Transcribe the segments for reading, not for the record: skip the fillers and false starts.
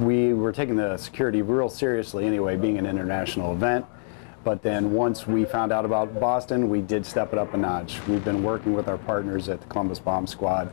We were taking the security real seriously anyway, being an international event. But then once we found out about Boston, we did step it up a notch. We've been working with our partners at the Columbus Bomb Squad,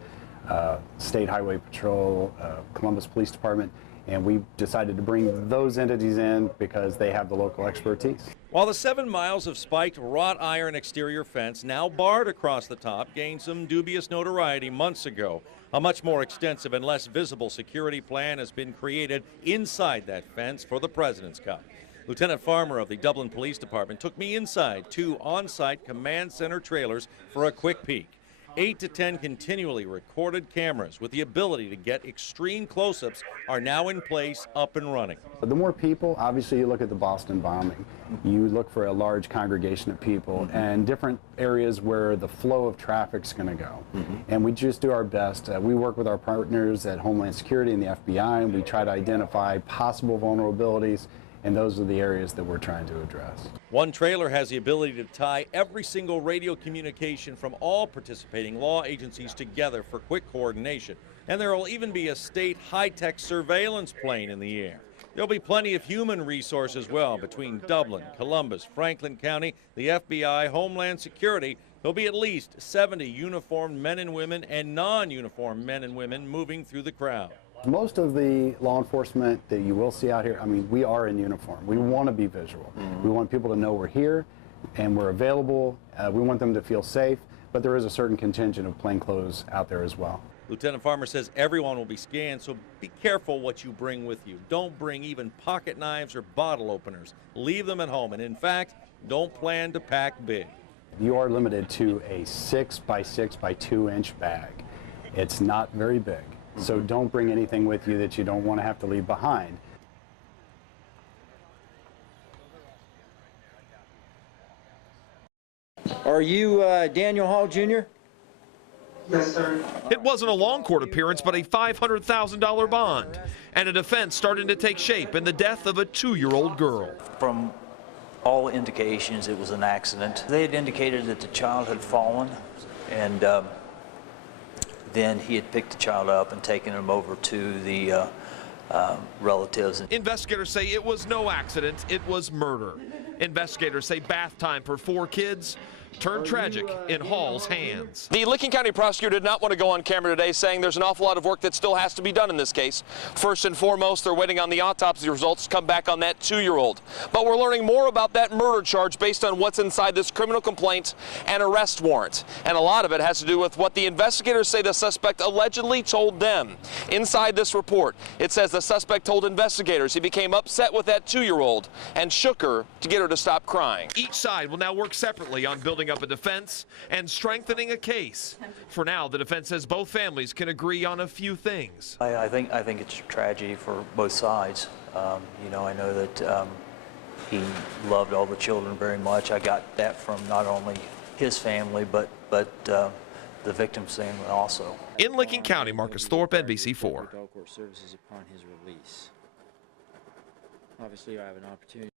State Highway Patrol, Columbus Police Department, and we decided to bring those entities in because they have the local expertise. While the 7 miles of spiked wrought iron exterior fence, now barred across the top, gained some dubious notoriety months ago, a much more extensive and less visible security plan has been created inside that fence for the President's Cup. Lieutenant Farmer of the Dublin Police Department took me inside 2 on-site command center trailers for a quick peek. 8 to 10 continually recorded cameras with the ability to get extreme close-ups are now in place, up and running. The more people, obviously you look at the Boston bombing, you look for a large congregation of people and different areas where the flow of traffic is going to go. And we just do our best. We work with our partners at Homeland Security and the FBI, and we try to identify possible vulnerabilities, and those are the areas that we're trying to address. One trailer has the ability to tie every single radio communication from all participating law agencies together for quick coordination. And there will even be a state high-tech surveillance plane in the air. There'll be plenty of human resource as well between Dublin, Columbus, Franklin County, the FBI, Homeland Security. There'll be at least 70 uniformed men and women and non-uniformed men and women moving through the crowd. Most of the law enforcement that you will see out here, I mean, we are in uniform. We want to be visual. We want people to know we're here and we're available. We want them to feel safe, but there is a certain contingent of plainclothes out there as well. Lieutenant Farmer says everyone will be scanned, so be careful what you bring with you. Don't bring even pocket knives or bottle openers. Leave them at home, and in fact, don't plan to pack big. You are limited to a 6 by 6 by 2 inch bag. It's not very big. So don't bring anything with you that you don't want to have to leave behind. Are you Daniel Hall, Jr.? Yes, sir. It wasn't a long court appearance, but a $500,000 bond, and a defense starting to take shape in the death of a 2-year-old girl. From all indications, it was an accident. They had indicated that the child had fallen, and then he had picked the child up and taken him over to the relatives. Investigators say it was no accident, it was murder. Investigators say bath time for 4 kids turned tragic in Hall's hands. The Licking County prosecutor did not want to go on camera today, saying there's an awful lot of work that still has to be done in this case. First and foremost, they're waiting on the autopsy results to come back on that 2-year-old. But we're learning more about that murder charge based on what's inside this criminal complaint and arrest warrant. And a lot of it has to do with what the investigators say the suspect allegedly told them. Inside this report, it says the suspect told investigators he became upset with that 2-year-old and shook her to get her to stop crying. Each side will now work separately on building up a defense and strengthening a case. For now, the defense says both families can agree on a few things. I think it's a tragedy for both sides. You know, I know that he loved all the children very much. I got that from not only his family, but the victim's family also. In Licking County, Marcus Thorpe, NBC4. Adult court services upon his release. Obviously, I have an opportunity